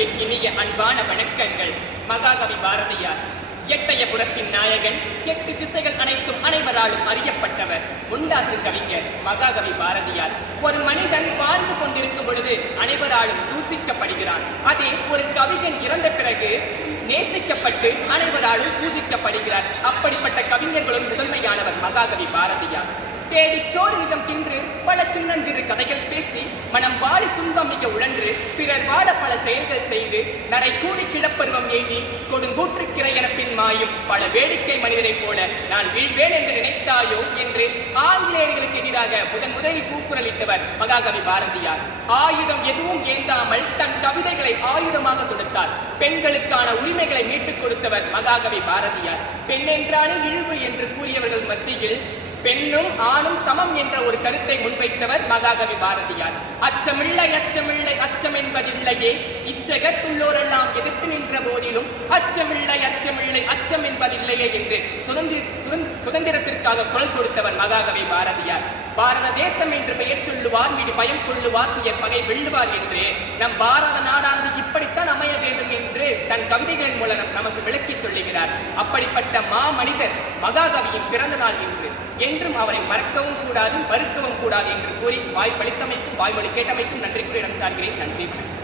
என் இனிய அன்பான வணக்கங்கள். மகாகவி பாரதியார் எட்டயபுரத்தின் நாயகன் எட்டு திசைகள் அனைத்தும் அனைவராலும் அறியப்பட்டவர் உண்டாசு கவிஞர் மகாகவி பாரதியார். ஒரு மனிதன் வாழ்ந்து கொண்டிருக்கும் பொழுது அனைவராலும் தூசிக்கப்படுகிறான். அதே ஒரு கவிஞன் இறந்த பிறகு நேசிக்கப்பட்டு அனைவராலும் பூஜிக்கப்படுகிறார். அப்படிப்பட்ட கவிஞர்களும் முதன்மையானவர் மகாகவி பாரதியார். தேடி சோறு நிதம் தின்று பல சின்னஞ்சிறு கதைகள் பேசி மனம் வாடி துன்பம் மிக உழன்று பிறர் வாட பல செயல்கள் செய்து நரை கூடி கிடப்பருவம் எய்தி கொடுங்கூற்றுக்கிறை எனப்பின் மாயும் பல வேடிக்கை மனிதரைப் போல நான் வீழ்வேன் என்று நினைத்தாயோ என்று ஆங்கிலேயர்களுக்கு எதிராக முதன் முதலில் கூக்குரலிட்டவர் மகாகவி பாரதியார். ஆயுதம் எதுவும் ஏந்தாமல் தன் கவிதைகளை ஆயுதமாக கொடுத்தார். பெண்களுக்கான உரிமைகளை மீட்டுக் கொடுத்தவர் மகாகவி பாரதியார். பெண் என்றாலே இழிவு என்று கூறியவர்கள் மத்தியில் பெண்ணும் ஆணும் சமம் என்ற ஒரு கருத்தை முன்வைத்தவர் மகாகவி பாரதியார். அச்சமில்லை அச்சமில்லை அச்சம் என்பதில்லையே இச்சகத்துள்ளோரெல்லாம் எதிர்த்து நின்ற போதிலும் அச்சமில்லை அச்சமில்லை அச்சம் என்பதில்லையே என்று சுதந்திர சுதந்திர- சுதந்திரத்திற்காக குரல் கொடுத்தவர் மகாகவி பாரதியார். பாரத தேசம் என்று பெயர் சொல்லுவார் மீது பயம் கொள்ளுவார் துயர் பகை வெல்லுவார் என்று நம் பாரத நாடானது இப்படித்தான் அமைய வேண்டும் என்று தன் கவிதைகளின் மூலம் நமக்கு விளக்கி சொல்லுகிறார். அப்படிப்பட்ட மா மனிதர் மகாகவியின் பிறந்த நாள் என்று என்றும் அவரை மறக்கவும் கூடாது மறுக்கவும் கூடாது என்று கூறி வாய்ப்பளித்தமைக்கும் வாய்மொழி கேட்டமைக்கும் நன்றி கூறி இடம் சார்கிறேன் நன்றி வணக்கம்.